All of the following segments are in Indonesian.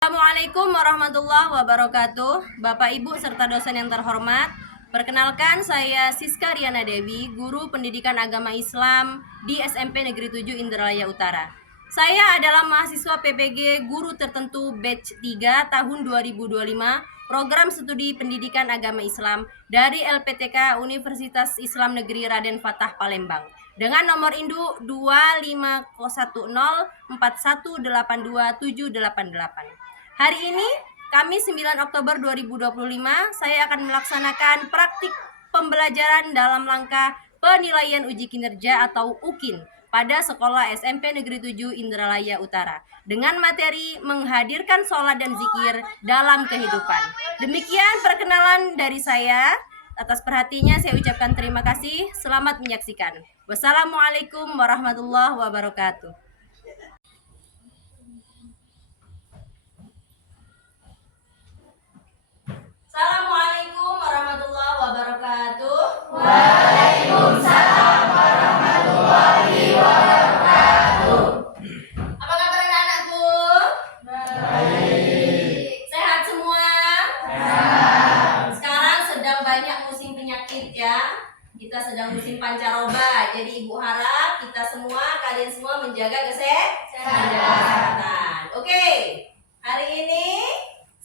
Assalamualaikum warahmatullahi wabarakatuh. Bapak, Ibu, serta dosen yang terhormat, perkenalkan saya Siska Riana Dewi, Guru Pendidikan Agama Islam di SMP Negeri 7 Indralaya Utara. Saya adalah mahasiswa PPG Guru Tertentu Batch 3 tahun 2025, Program Studi Pendidikan Agama Islam dari LPTK Universitas Islam Negeri Raden Fatah Palembang dengan nomor induk 25014182788. Hari ini, Kamis 9 Oktober 2025, saya akan melaksanakan praktik pembelajaran dalam rangka penilaian uji kinerja atau UKIN pada Sekolah SMP Negeri 7 Indralaya Utara dengan materi menghadirkan sholat dan zikir dalam kehidupan. Demikian perkenalan dari saya. Atas perhatiannya saya ucapkan terima kasih. Selamat menyaksikan. Wassalamualaikum warahmatullahi wabarakatuh. Assalamualaikum warahmatullahi wabarakatuh. Waalaikumsalam warahmatullahi wabarakatuh. Apa kabar anak-anakku? Baik. Sehat semua? Sehat. Sekarang sedang banyak musim penyakit ya. Kita sedang musim pancaroba. Jadi Ibu harap kita semua, kalian semua menjaga kesehatan. Oke. Hari ini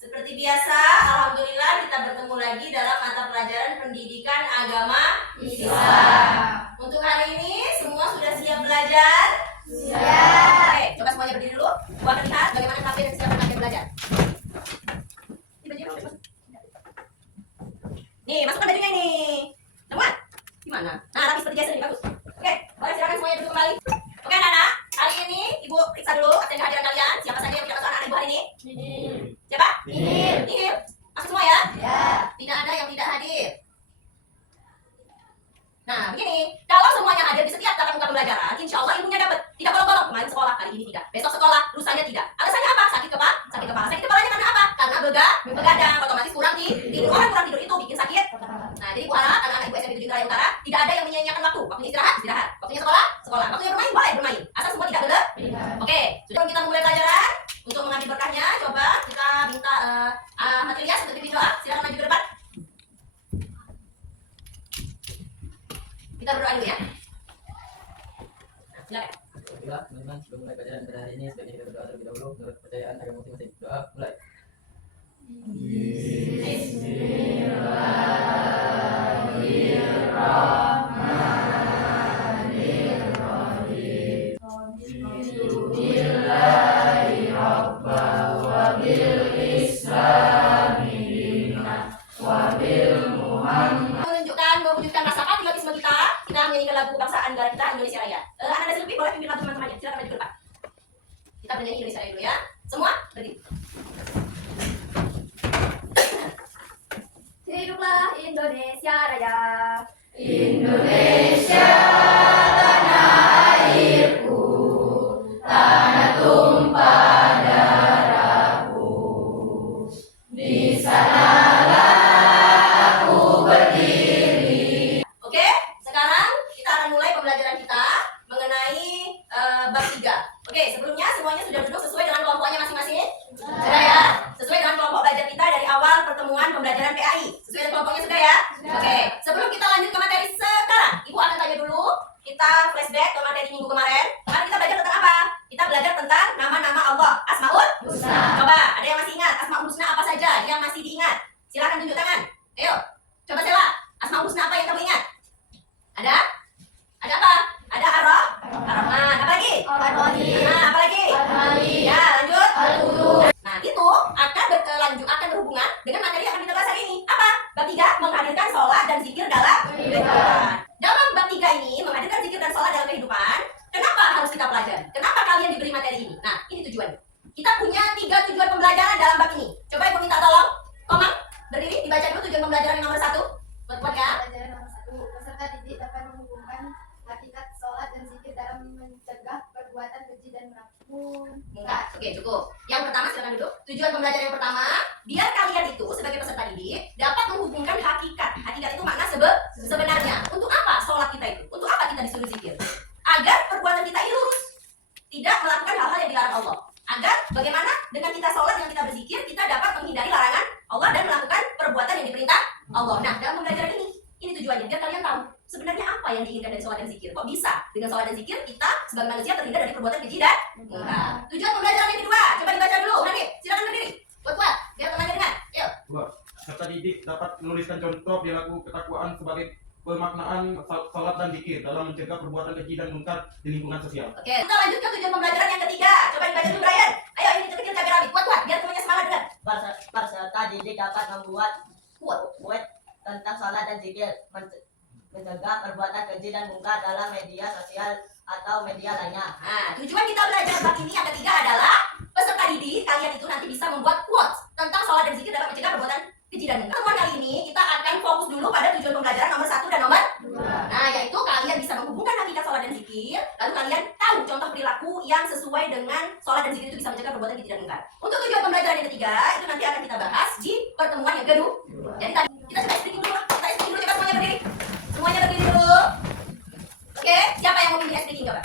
seperti biasa, alhamdulillah kita bertemu lagi dalam mata pelajaran pendidikan agama Islam. Untuk hari ini semua sudah siap belajar? Siap. Oke, coba semuanya berdiri dulu. Buat lihat bagaimana tampil dan siap belajar belajar. Nih, masukkan bajunya ini. Teman, gimana? Nah, rapi seperti biasa nih, bagus. Oke, boleh silakan semuanya duduk kembali. Oke, anak-anak, hari ini Ibu periksa dulu absen kehadiran kalian. Siapa saja yang tidak masuk anak Ibu hari ini? Siapa? Nihil. Masuk semua ya? Ya. Tidak ada yang tidak hadir. Nah, begini, kalau semuanya hadir di setiap tatap muka pembelajaran, insya Allah ilmunya dapat. Tidak bolong-bolong. Kemarin sekolah, hari ini tidak. Besok sekolah, lusanya tidak. Alasannya apa? Sakit kepala. Sakit kepala. Sakit kepalanya karena apa? Karena begadang, otomatis kurang tidur. Orang kurang tidur itu bikin sakit. Nah, jadi Bu harap anak-anak Ibu SMP 7 Indralaya Utara tidak ada yang menyia-nyiakan waktu. Waktunya istirahat. Waktunya sekolah. Waktunya bermain, boleh bermain. Asal semua tidak beler. Oke, sebelum kita mulai pelajaran, untuk mengambil berkahnya, coba kita minta material untuk dipimpin doa. Silakan maju ke depan. Kita berdoa dulu ya. Nah, silakan. Baiklah, teman-teman, sebelum mulai pelajaran pada hari ini, sebaiknya kita berdoa terlebih dahulu menurut kepercayaan agama masing-masing. Doa mulai. Menunjukkan rasa patriotisme kita menyanyikan lagu kebangsaan negara kita Indonesia Raya. Anak-anak Silvi boleh pimpin lagu teman-temannya. Silakan maju ke depan. Kita bernyanyi Indonesia Raya dulu ya. Semua berdiri. Hiduplah Indonesia Raya. Indonesia tanah airku, tanah tumpah darahku. Di sanalah aku berdiri. Oke, sekarang kita akan mulai pembelajaran kita mengenai bab 3. Oke, sebelumnya semuanya sudah duduk sesuai dengan kelompoknya masing-masing? Sudah ya? Sesuai dengan kelompok belajar kita dari awal pertemuan pembelajaran PAI. Sesuai dengan kelompoknya sudah ya? Oke, sebelum kita lanjut ke materi sekarang, Ibu akan tanya dulu, kita flashback ke materi minggu kemarin. Kemarin kita belajar tentang apa? Kita belajar tentang nama-nama Allah, Asmaul Husna. Coba, ada yang masih ingat Asmaul Husna apa saja yang masih diingat? Silakan tunjuk tangan. Ayo, coba Sela, Asmaul Husna apa yang kamu ingat? Ada? Ada apa? Ada Ar-Rahman. Apa lagi? Ar-Rahim. Nah, apa lagi? Al-Malik. Ya, lanjut. Al-Qudus. Nah, itu akan berhubungan dengan materi yang akan kita bahas hari ini. Apa? Bab 3 menghadirkan sholat dan zikir dalam kehidupan. Dalam bab 3 ini menghadirkan zikir dan sholat dalam kehidupan. Kenapa harus kita pelajari? Kenapa kalian diberi materi ini? Nah, ini tujuannya. Kita punya 3 tujuan pembelajaran dalam bab ini. Coba Ibu minta tolong, Komang, berdiri, dibaca dulu tujuan pembelajaran yang nomor 1. Buat ya. Pelajaran nomor 1. Peserta didik dapat menghubungkan hakikat sholat dan zikir dalam mencegah perbuatan keji dan mengampun. Enggak, oke cukup. Yang pertama silakan duduk. Tujuan pembelajaran yang pertama, biar kalian itu sebagai peserta didik dapat menghubungkan hakikat. Hakikat itu makna sebenarnya. Untuk apa sholat kita itu? Untuk apa kita disuruh zikir? Agar perbuatan kita ini lurus, tidak melakukan hal-hal yang dilarang Allah. Agar bagaimana dengan kita sholat, dengan kita berzikir, kita dapat menghindari larangan Allah dan melakukan perbuatan yang diperintah Allah. Nah, dalam pembelajaran ini tujuannya biar kalian tahu sebenarnya apa yang diinginkan dari sholat dan zikir. Kok bisa dengan sholat dan zikir kita sebagai manusia terhindar dari perbuatan keji dan mungkar. Tujuan pembelajaran yang kedua, coba dibaca dulu. Nanti silakan berdiri. Kuat-kuat biar temannya dengar. Yuk. Peserta didik dapat menuliskan contoh perilaku ketakwaan sebagai pemaknaan salat dan zikir dalam mencegah perbuatan keji dan mungkar di lingkungan sosial. Oke, kita lanjut ke tujuan pembelajaran yang ketiga. Coba dibaca dulu Brian. Ayo ini kecil cabai rawit. Kuat-kuat biar temannya semangat dengar. Peserta didik dapat membuat Kuat. kuet tentang salat dan zikir, mencegah perbuatan keji dan mungkar dalam media sosial atau media lainnya. Nah, tujuan kita belajar bab ini yang ketiga adalah peserta didik kalian itu nanti bisa membuat quotes tentang sholat dan zikir dapat mencegah perbuatan keji dan mungkar. Pertemuan kali ini kita akan fokus dulu pada tujuan pembelajaran nomor 1 dan nomor 2. Nah, yaitu kalian bisa menghubungkan hakikat sholat dan zikir, lalu kalian tahu contoh perilaku yang sesuai dengan sholat dan zikir itu bisa mencegah perbuatan keji dan mungkar. Untuk tujuan pembelajaran yang ketiga itu nanti akan kita bahas di pertemuan yang kedua. Jadi tadi kita coba explaining dulu lah. Kita explaining dulu, coba semuanya berdiri. Semuanya berdiri dulu. Oke, siapa yang mau pimpin explaining coba?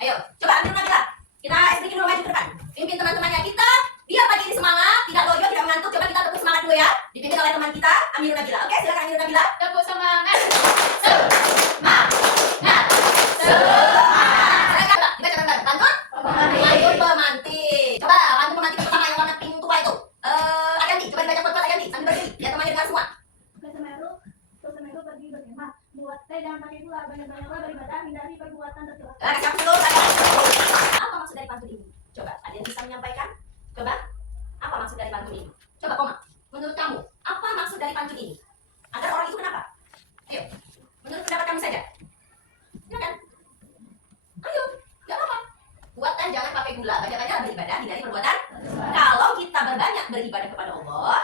Ayo, coba ambil Nabila. Kita explaining dulu, maju ke depan. Pimpin teman-temannya kita. Biar pagi ini semangat, tidak loyo, tidak mengantuk. Coba kita tepuk semangat dulu ya. Dipimpin oleh teman kita, Amirul Nabila. Oke, silakan Amirul Nabila. Tepuk semangat. Semangat. Silakan, Mbak. Dibaca bareng-bareng. Pantun? Pantun pemantik. Coba pantun pemantik pertama yang warna pink tua itu. Ayanti, coba dibaca cepat Ayanti sambil berdiri. Biar temannya dengar semua. Semeru pergi berkemah, buat teh jangan pakai gula, banyak-banyaklah beribadah, hindari perbuatan tercela. Kasih aku dulu, kasih. Apa maksud dari pantun ini? Coba, ada yang bisa menyampaikan? Coba, apa maksud dari pantun ini? Coba, Koma. Menurut kamu, apa maksud dari pantun ini? Agar orang itu kenapa? Ayo, menurut pendapat kamu saja. Silakan. Ayo, nggak apa-apa. Buat teh jangan pakai gula, banyak-banyak beribadah, hindari perbuatan. Kalau kita berbanyak beribadah kepada Allah,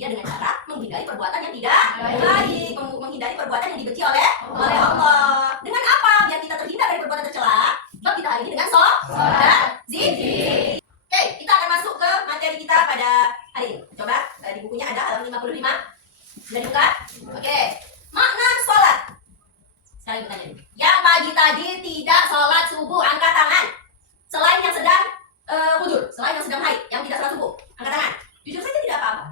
ya dengan cara menghindari perbuatan yang tidak baik, menghindari perbuatan yang dibenci oleh Allah. Dengan apa? Biar kita terhindar dari perbuatan tercela. Sebab kita hari ini dengan sholat dan zikir. Oke, kita akan masuk ke materi kita pada hari ini. Coba di bukunya ada halaman 55. Sudah dibuka? Oke. Makna sholat. Sekarang bertanya dulu. Yang pagi tadi tidak sholat subuh, angkat tangan. Selain yang sedang hudur, selain yang sedang haid, yang tidak sholat subuh, angkat tangan. Jujur saja tidak apa-apa.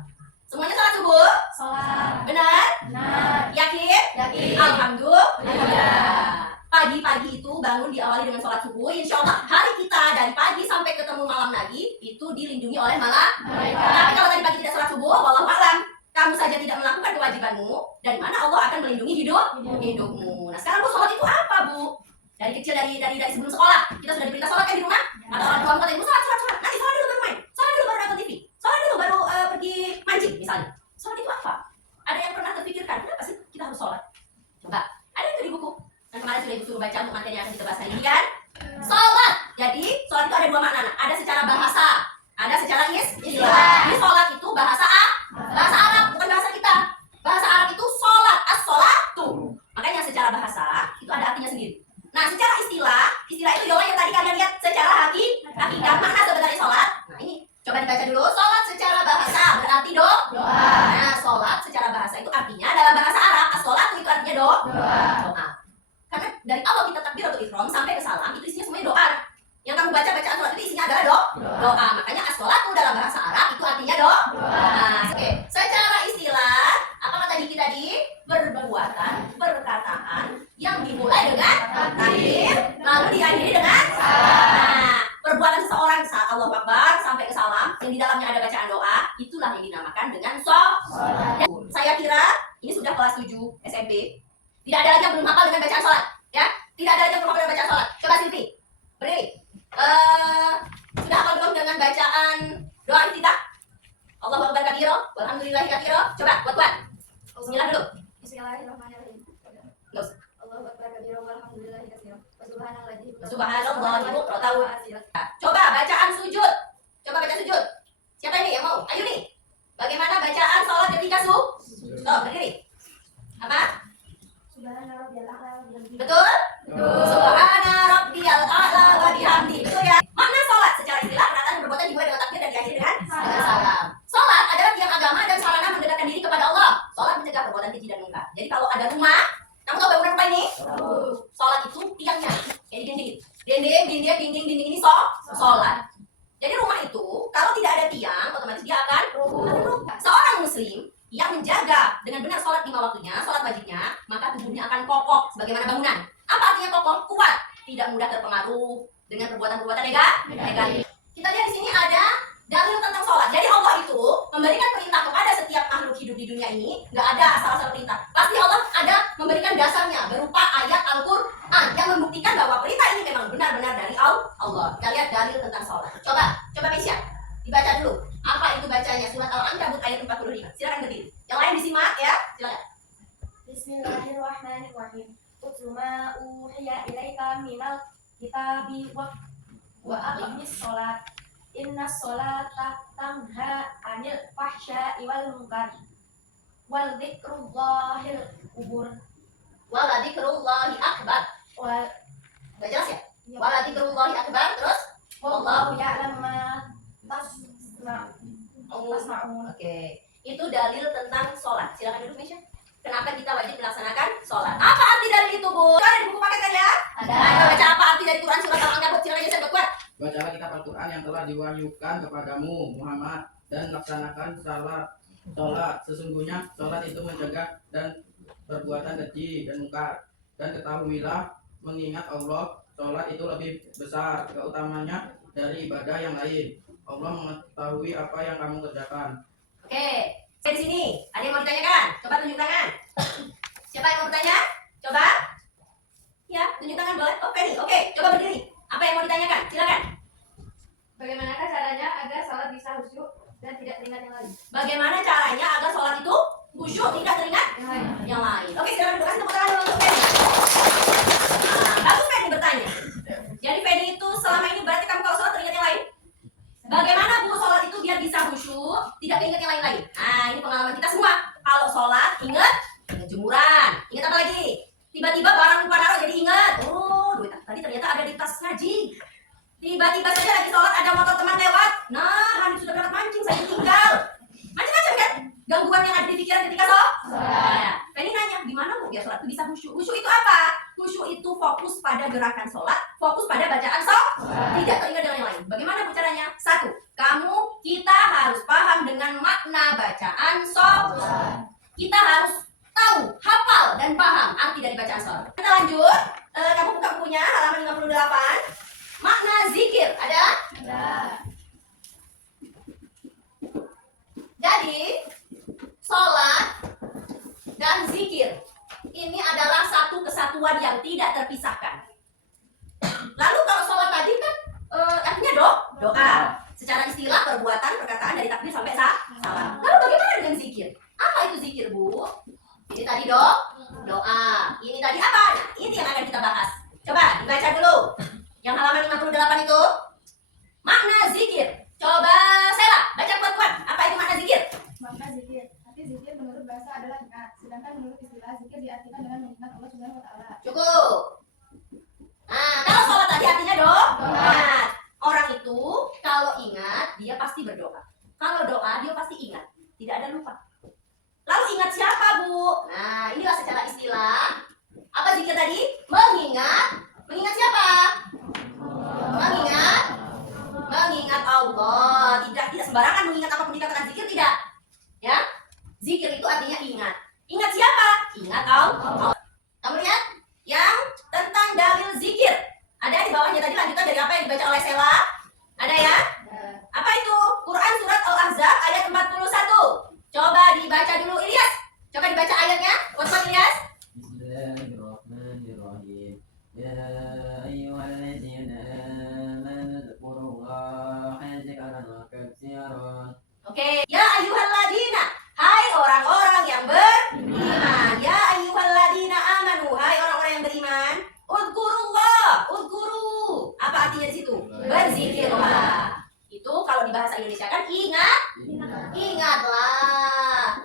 Semuanya sholat subuh? Sholat. Benar? Benar. Yakin? Yakin. Alhamdulillah. Pagi-pagi itu bangun diawali dengan sholat subuh. Insya Allah hari kita dari pagi sampai ketemu malam lagi itu dilindungi oleh malaikat. Tapi kalau tadi pagi tidak sholat subuh, wallahu a'lam, kamu saja tidak melakukan kewajibanmu, dari mana Allah akan melindungi hidupmu. Nah sekarang Bu, sholat itu apa Bu? Dari kecil, dari sebelum sekolah kita sudah diperintah sholat kan di rumah? Atau orang tua kata ibu sholat. Nanti sholat dulu baru main, sholat dulu baru nonton TV, sholat dulu baru pergi mancing misalnya. Sholat itu apa? Ada yang pernah terpikirkan kenapa sih kita harus sholat? Coba, ada itu di buku. Yang kemarin sudah ibu suruh baca untuk materi yang akan kita bahas hari ini kan? Sholat. Jadi sholat itu ada dua makna. Ada secara bahasa, ada secara istilah. Jadi sholat itu bahasa Arab, bukan bahasa kita. Bahasa Arab itu sholat, as-sholatu. Makanya secara bahasa itu ada artinya sendiri. Nah, secara istilah itu yola yang tadi kalian lihat secara hakikat makna sebenarnya sholat. Nah, ini coba dibaca dulu. Sholat secara bahasa berarti doa. Nah, sholat secara bahasa itu artinya dalam bahasa Arab as-sholatu itu artinya doa. Karena dari awal kita takbiratul ihram sampai ke salam itu isinya semuanya doa. Yang kamu baca bacaan sholat itu isinya adalah doa. Makanya as-sholatu dalam bahasa Arab itu artinya doa. Nah, oke. Secara istilah apa kata Diki tadi? Perbuatan, perkataan yang dimulai dengan takbir lalu diakhiri dengan salam. Nah, perbuatan seseorang saat Allahu Akbar sampai ke salam yang di dalamnya ada bacaan doa, itulah yang dinamakan dengan sholat. Saya kira ini sudah kelas 7 SMP. Tidak ada lagi yang belum hafal dengan bacaan sholat, ya? Tidak ada lagi yang belum hafal dengan bacaan sholat. Coba Silvi, berdiri. Sudah hafal belum dengan bacaan doa iftitah? Allahu Akbar kabiro, walhamdulillahi kabiro. Coba kuat-kuat. Bismillah dulu. Bismillahirrahmanirrahim. Nggak usah. Allahu akbar kabira walhamdulillahi katsiran. Subhanalladzi Subhanallah ibu Coba bacaan sujud. Coba baca sujud. Siapa ini yang mau? Ayo nih. Bagaimana bacaan sholat ketika berdiri? Apa? Subhana rabbiyal a'la wa bihamdihi. Betul? Subhana rabbiyal a'la wa bihamdihi. Betul ya? Makna sholat secara istilah perkataan dan perbuatan dimulai dengan takbir dan diakhiri dengan salam. Sholat adalah tiang agama dan sarana mendekatkan diri kepada Allah. Sholat mencegah perbuatan keji dan mungkar. Jadi kalau ada rumah, kamu tahu bangunan rumah ini? Sholat itu tiangnya, kayak dinding ini sholat. Jadi rumah itu kalau tidak ada muslim yang menjaga dengan benar sholat 5 waktunya, sholat wajibnya, maka tubuhnya akan kokoh sebagaimana bangunan. Apa artinya kokoh? Kuat, tidak mudah terpengaruh dengan perbuatan-perbuatan negatif. Kita lihat di sini ada dalil tentang sholat. Jadi Allah itu memberikan perintah kepada setiap makhluk hidup di dunia ini, nggak ada asal-asal perintah. Pasti Allah ada memberikan dasarnya berupa ayat Al-Quran yang membuktikan bahwa perintah ini memang benar-benar dari Allah. Kita lihat dalil tentang sholat. Coba Mesya, dibaca dulu. Apa itu bacanya? Surat Al-Ankabut ayat 45. Silakan berdiri. Yang lain disimak ya. Silakan. Bismillahirrahmanirrahim. Utlu ma uhiya ilaika minal kitabi wa aqimis sholat. Inna sholata tanha anil fahsya'i wal munkar wal dzikrullahil kubur Wala dzikrullahi akbar. wal Nggak jelas ya? Wala dzikrullahi akbar. Terus? wallahu ya'lamu ma tasna'un. Oke. Itu dalil tentang sholat. Silakan duduk Mesya. Kenapa kita wajib melaksanakan sholat? Apa arti dari itu, Bu? Ada di buku paket kan ya? Ada. Ayo baca apa arti dari Quran surat Al-Ankabut. Silakan Yosef Kuat. Bacalah kitab Al-Quran yang telah diwahyukan kepadamu Muhammad dan laksanakan sholat. Sesungguhnya sholat itu mencegah dan perbuatan keji dan mungkar. Dan ketahuilah mengingat Allah, sholat itu lebih besar keutamanya dari ibadah yang lain. Allah mengetahui apa yang kamu kerjakan. Oke. Saya di sini. Ada yang mau ditanyakan? Coba tunjuk tangan. Siapa yang mau bertanya? Coba. Ya, tunjuk tangan boleh. Oh, Penny. Oke, coba berdiri. Apa yang mau ditanyakan? Silakan. Bagaimanakah caranya agar sholat bisa khusyuk dan tidak teringat yang lain? Bagaimana caranya agar sholat itu khusyuk, tidak teringat yang lain? Oke, sekarang duduk. Kasih tepuk tangan dulu untuk Penny. Nah, bagus Penny bertanya. Jadi Penny itu selama ini berarti kamu kalau sholat teringat yang lain? Bagaimana Bu sholat itu biar bisa khusyuk, tidak ingat yang lain-lain? Nah, ini pengalaman kita semua. Kalau sholat ingat jemuran. Ingat apa lagi? Tiba-tiba barang lupa naruh jadi ingat. Oh, duit tadi ternyata ada di tas ngaji. Tiba-tiba saja lagi sholat ada motor teman lewat. Nah, Hani sudah berangkat mancing, saya tinggal. Macam-macam kan? Gangguan yang ada di pikiran ketika sholat. Nah, Penny nanya, gimana Bu biar sholat itu bisa khusyuk? Khusyuk itu apa? Khusyuk itu fokus pada gerakan sholat, fokus pada bacaan sholat, tidak teringat dengan yang lain. Bagaimana Bu caranya? Satu, kita harus paham dengan makna bacaan sholat. Kita harus tahu, hafal, dan paham arti dari bacaan sholat. Kita lanjut, kamu buka bukunya, halaman 58. Makna zikir, ada? Ada. Jadi, sholat dan zikir ini adalah satu kesatuan yang tidak terpisahkan. Lalu kalau sholat tadi kan artinya doa. Secara istilah, perbuatan, perkataan dari takbir sampai salam. Lalu bagaimana dengan zikir? Apa itu zikir, Bu? Ini tadi doa. Ini tadi apa? Nah, ini yang akan kita bahas. Coba dibaca dulu. Yang halaman 58 itu makna zikir. Coba Sela, baca kuat-kuat. Apa itu makna zikir? Makna zikir. Arti zikir menurut bahasa adalah ingat, sedangkan menurut istilah zikir diartikan dengan mengingat Allah Subhanahu wa taala. Cukup. Nah, kalau sholat tadi artinya doa. Orang itu kalau ingat dia pasti berdoa. Kalau doa dia pasti ingat, tidak ada lupa. Lalu ingat siapa, Bu? Nah, inilah secara istilah. Apa zikir tadi? Mengingat siapa? Mengingat Allah. Tidak sembarangan mengingat apapun dikatakan zikir, tidak. Ya, zikir itu artinya ingat. Ingat siapa? Ingat Allah. Kamu lihat yang tentang dalil zikir. Ada di bawahnya tadi lanjutan dari apa yang dibaca oleh Sela? Ada ya? Apa itu? Quran surat Al-Ahzab ayat 41. Coba dibaca dulu Ilyas. Coba dibaca ayatnya. Cepat Ilyas. Bismillahirrahmanirrahim. Ya ayyuhalladzina amanu dzkurullaha dzikran katsiran. Oke, ya ayyuhalladzina, hai orang-orang yang beriman. Ya ayyuhalladzina amanu, hai orang-orang yang beriman. Udhkurullah. Apa artinya di situ? Berzikirlah. Itu kalau di bahasa Indonesia kan ingatlah.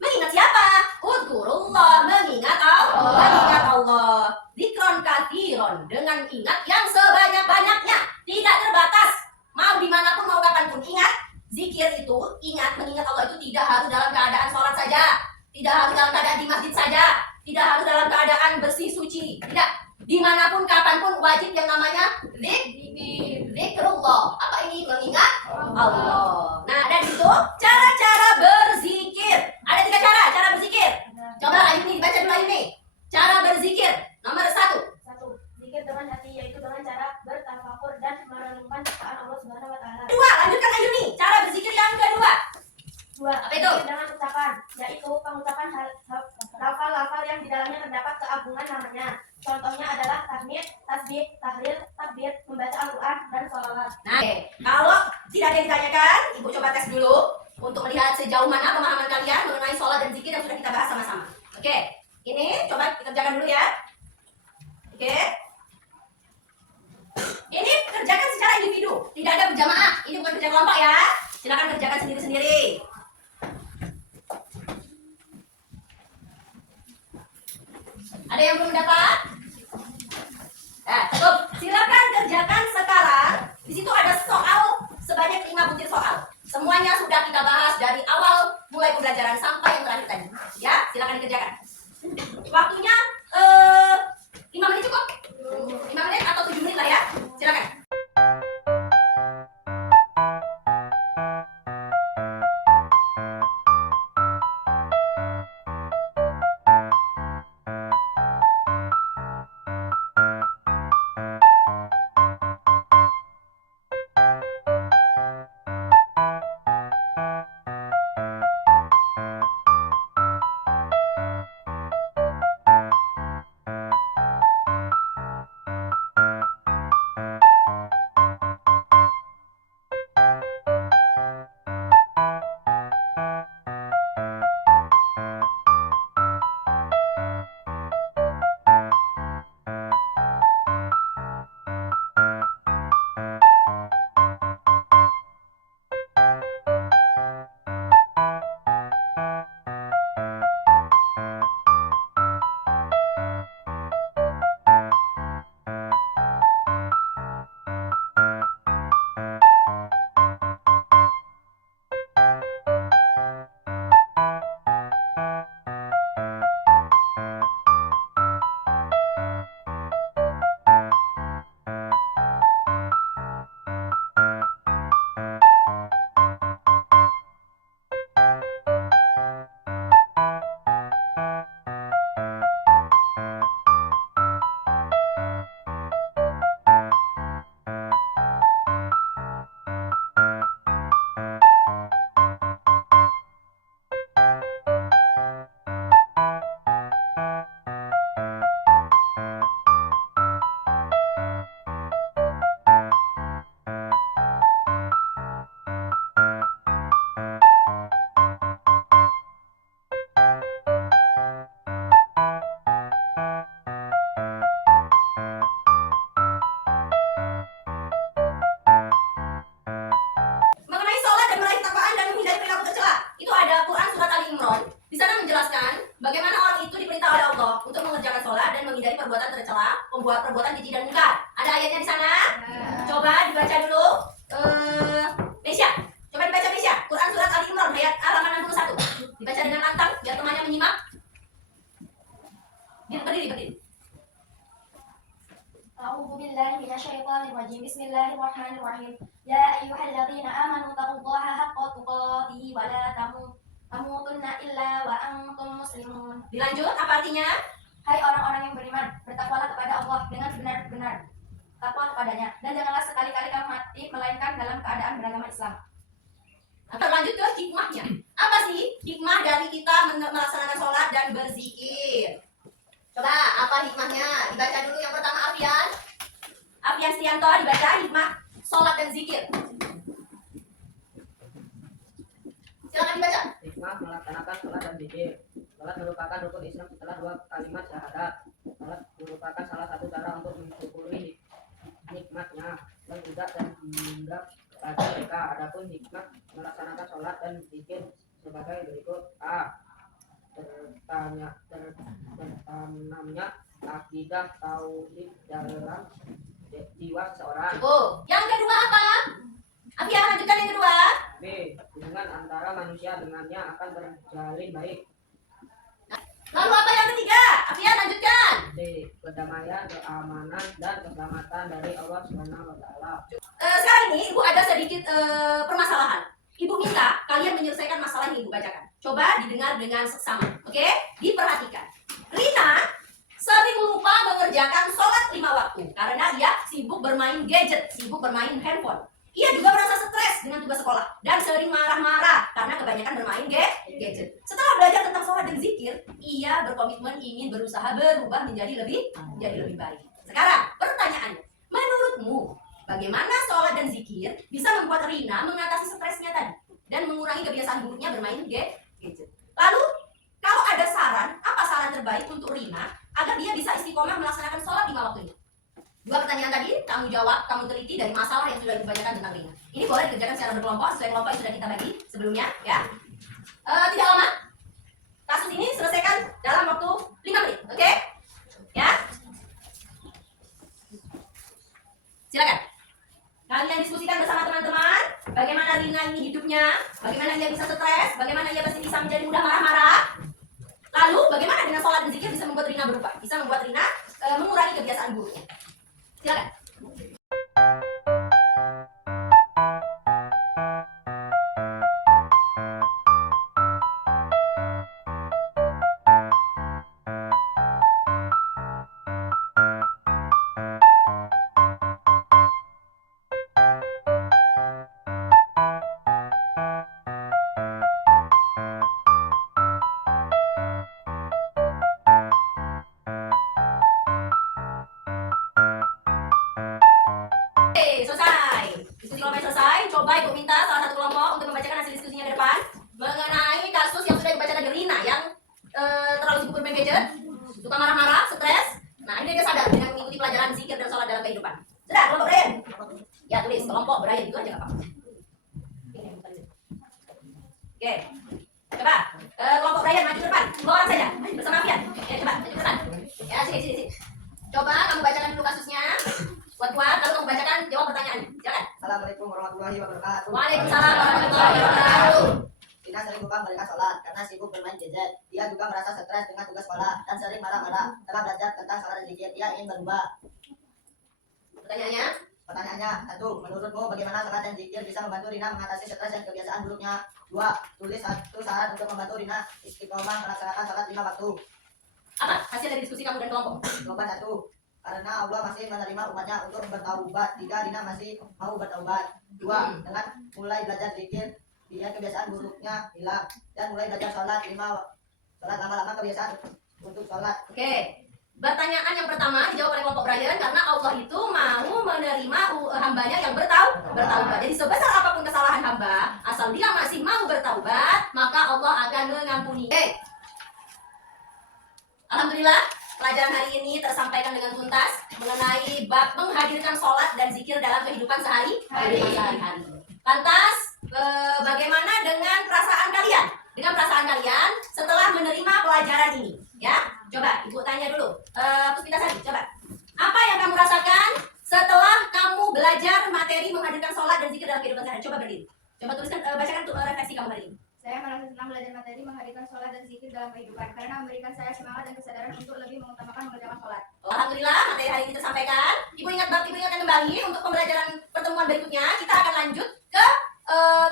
Mengingat siapa? Udhkurullah, mengingat Allah. Dzikron katsiron, dengan ingat yang sebanyak-banyaknya, tidak terbatas. Mau dimanapun, mau kapanpun ingat. Zikir itu, mengingat Allah itu tidak harus dalam keadaan sholat saja, tidak harus dalam keadaan di masjid saja, tidak harus dalam keadaan bersih suci, tidak. Dimanapun, kapanpun wajib yang namanya zikrullah. Apa ini? Mengingat Allah. Nah, ada di situ cara-cara berzikir. itu? Dengan ucapan, yaitu pengucapan lafal-lafal yang di dalamnya terdapat keagungan namanya. Contohnya adalah tahmid, tasbih, tahlil, takbir, membaca Al-Quran, dan sholawat. Nah, oke. Kalau tidak ada yang ditanyakan, Ibu coba tes dulu untuk melihat sejauh mana pemahaman kalian mengenai sholat dan zikir yang sudah kita bahas sama-sama. Oke, ini coba dikerjakan dulu ya. Oke. Ini kerjakan secara individu, tidak ada berjamaah. Ini bukan kerja kelompok ya. Silakan kerjakan sendiri-sendiri. Ada yang belum dapat? Cukup. Silakan kerjakan sekarang. Di situ ada soal sebanyak 5 butir soal. Semuanya sudah kita bahas dari awal mulai pembelajaran sampai yang terakhir tadi. Ya, silakan dikerjakan. Waktunya 5 menit cukup? 5 menit atau 7 menit lah ya. Silakan. perbuatan tercela, membuat perbuatan keji dan mungkar. Ada ayatnya di sana? Coba dibaca dulu. Mesya, coba dibaca Mesya. Quran surat Ali Imran ayat halaman 61. Dibaca dengan lantang biar temannya menyimak. Dia berdiri. أعوذ بالله من الشيطان الرجيم بسم الله الرحمن الرحيم يا أيها الذين آمنوا اتقوا الله حق تقاته ولا تموتن إلا وأنتم مسلمون. Dilanjut, apa artinya? Hai orang-orang yang beriman, bertakwalah kepada Allah dengan benar-benar takwa kepadanya, dan janganlah sekali-kali kamu mati melainkan dalam keadaan beragama Islam. Akan lanjut ke hikmahnya. Apa sih hikmah dari kita melaksanakan sholat dan berzikir? Coba, apa hikmahnya? Dibaca dulu yang pertama Afian Stianto, dibaca hikmah sholat dan zikir. Silakan dibaca. Hikmah melaksanakan sholat dan zikir. Sholat merupakan rukun Islam setelah 2 kalimat syahadat. Sholat merupakan salah satu cara untuk mensyukuri nikmatnya dan tidak terhingga pada mereka. Adapun hikmah melaksanakan sholat dan zikir sebagai berikut: A. Tertanamnya akidah tauhid dalam jiwa seseorang. Yang kedua apa? Afian, lanjutkan yang kedua. B. Hubungan antara manusia dengannya akan terjalin baik. Lalu apa yang ketiga? Afian, lanjutkan. C. Kedamaian, keamanan, dan keselamatan dari Allah SWT. Sekarang ini Ibu ada sedikit permasalahan. Ibu minta kalian menyelesaikan masalah yang Ibu bacakan. Coba didengar dengan seksama, oke? Diperhatikan. Rina sering lupa mengerjakan sholat 5 waktu karena ia sibuk bermain gadget, sibuk bermain handphone. Ia juga merasa stres dengan tugas sekolah dan sering marah-marah karena kebanyakan bermain gadget. Setelah belajar tentang sholat dan zikir, ia berkomitmen ingin berusaha berubah menjadi lebih baik. Sekarang pertanyaannya, menurutmu bagaimana sholat dan zikir bisa membuat Rina mengatasi stresnya tadi dan mengurangi kebiasaan buruknya bermain gadget? Lalu kalau ada saran, apa saran terbaik untuk Rina agar dia bisa istiqomah melaksanakan sholat 5 waktunya? 2 pertanyaan tadi, kamu jawab, kamu teliti dari masalah yang sudah ditanyakan tentang Rina. Ini boleh dikerjakan secara berkelompok, sesuai kelompok yang sudah kita bagi sebelumnya, ya. Tidak lama, kasus ini selesaikan dalam waktu 5 menit, oke? Ya. Silakan. Kalian diskusikan bersama teman-teman, bagaimana Rina ini hidupnya, bagaimana ia bisa stres, bagaimana ia pasti bisa menjadi mudah marah-marah. Lalu, bagaimana dengan sholat dan zikir bisa membuat Rina berubah, bisa membuat Rina mengurangi kebiasaan buruknya. Silakan. Selesai. Diskusi kelompok selesai. Coba ibu minta salah satu kelompok untuk membacakan hasil diskusinya ke depan mengenai kasus yang sudah dibacakan dari Rina yang terlalu sibuk bermain gadget, suka marah-marah, stres. Nah, ini dia sadar dengan mengikuti pelajaran zikir dan sholat dalam kehidupan. Sudah, kelompok Brian. Ya, tulis kelompok Brian itu aja nggak apa-apa. Oke. Coba kelompok Brian maju ke depan. 2 orang saja. Bersama Afian. Ya, coba maju ke depan. Ya, sini. Coba kamu bacakan dulu kasusnya. Kuat-kuat, lalu kamu bacakan, jawab pertanyaan. Silakan. Assalamualaikum warahmatullahi wabarakatuh. Waalaikumsalam warahmatullahi wabarakatuh. Rina sering lupa memberikan sholat karena sibuk bermain gadget. Dia juga merasa stres dengan tugas sekolah dan sering marah-marah. Setelah belajar tentang sholat dan zikir, dia ingin berubah. Pertanyaannya, 1. Menurutmu bagaimana sholat dan zikir bisa membantu Rina mengatasi stres dan kebiasaan buruknya? 2. Tulis 1 saran untuk membantu Rina istiqomah melaksanakan sholat 5 waktu. Apa hasil dari diskusi kamu dan kelompok? Jawaban 1. Karena Allah masih menerima umatnya untuk bertaubat. 3. Rina masih mau bertaubat. 2. Dengan mulai belajar zikir, dia kebiasaan buruknya hilang. Dan mulai belajar sholat 5. Sholat lama-lama kebiasaan untuk sholat. Oke. Pertanyaan yang pertama dijawab oleh kelompok Brian karena Allah itu mau menerima hambanya yang bertaubat. Jadi sebesar apapun kesalahan hamba, asal dia masih mau bertaubat, maka Allah akan mengampuni. Alhamdulillah, pelajaran hari ini tersampaikan dengan tuntas mengenai bab menghadirkan sholat dan zikir dalam kehidupan sehari-hari. Lantas, bagaimana dengan perasaan kalian? Dengan perasaan kalian setelah menerima pelajaran ini, ya? Coba ibu tanya dulu, Puspita Sari, coba. Apa yang kamu rasakan setelah kamu belajar materi menghadirkan sholat dan zikir dalam kehidupan sehari-hari? Coba berdiri. Coba tuliskan, bacakan tuh refleksi kamu hari ini. Saya merasa senang belajar materi menghadirkan sholat dan zikir dalam kehidupan karena memberikan saya semangat dan kesadaran untuk lebih mengutamakan mengerjakan sholat. Alhamdulillah, materi hari ini tersampaikan. Ibu ingatkan kembali untuk pembelajaran pertemuan berikutnya kita akan lanjut ke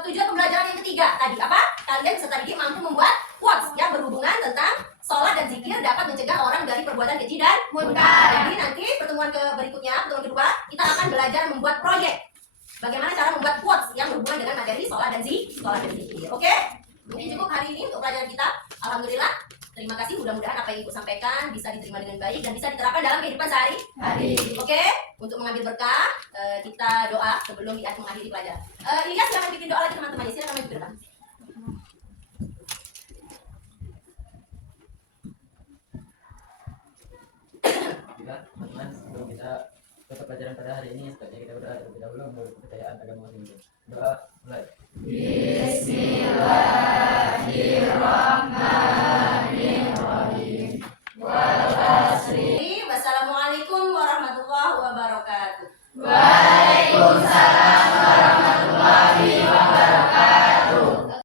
tujuan pembelajaran yang ketiga tadi. Apa? Kalian peserta didik mampu membuat quotes yang berhubungan tentang sholat dan zikir dapat mencegah orang dari perbuatan keji dan munkar. Jadi nanti pertemuan pertemuan kedua kita akan belajar membuat proyek. Bagaimana cara membuat quotes yang berhubungan dengan materi sholat dan zikir. Oke? Mungkin cukup hari ini untuk pelajaran kita. Alhamdulillah. Terima kasih. Mudah-mudahan apa yang Ibu sampaikan bisa diterima dengan baik dan bisa diterapkan dalam kehidupan sehari-hari. Oke? Untuk mengambil berkah, kita doa sebelum mengakhiri pelajaran. Ilyas, silakan bikin doa lagi teman-teman. Silakan maju ke depan. Teman-teman, sebelum kita tutup pelajaran pada hari ini, sebaiknya kita berdoa terlebih dahulu menurut kepercayaan agama masing-masing. Doa mulai. Bismillahirrahmanirrahim.